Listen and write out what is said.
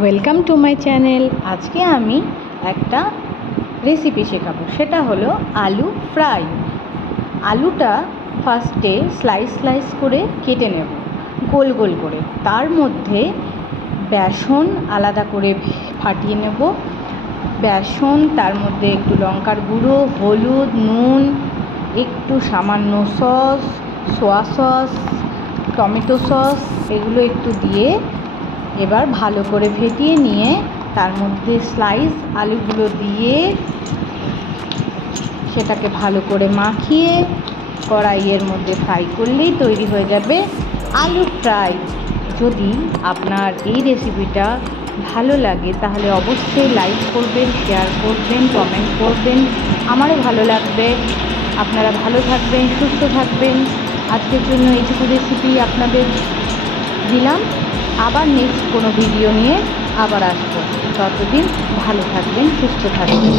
Welcome to my channel. আজকে আমি একটা রেসিপি শেখাবো, সেটা হলো আলু ফ্রাই। আলুটা ফার্স্টে স্লাইস করে কেটে নেব, গোল গোল করে। তার মধ্যে বেসন আলাদা করে ফাটিয়ে নেব। বেসন, তার মধ্যে একটু লঙ্কার গুঁড়ো, হলুদ, নুন, একটু সামান্য সস, সোয়া সস, টমেটো সস, এগুলো একটু দিয়ে এবার ভালো করে ফেটিয়ে নিয়ে তার মধ্যে স্লাইস আলুগুলো দিয়ে সেটাকে ভালো করে মাখিয়ে কড়াইয়ের মধ্যে ফ্রাই করলেই তৈরি হয়ে যাবে আলু ফ্রাই। যদি আপনার এই রেসিপিটা ভালো লাগে তাহলে অবশ্যই লাইক করবেন, শেয়ার করবেন, কমেন্ট করবেন, আমারও ভালো লাগবে। আপনারা ভালো থাকবেন, সুস্থ থাকবেন। আজকের জন্য এইটুকু রেসিপি আপনাদের দিলাম। আবার নেক্সট কোনো ভিডিও নিয়ে আবার আসবো। ততদিন ভালো থাকবেন, সুস্থ থাকবেন।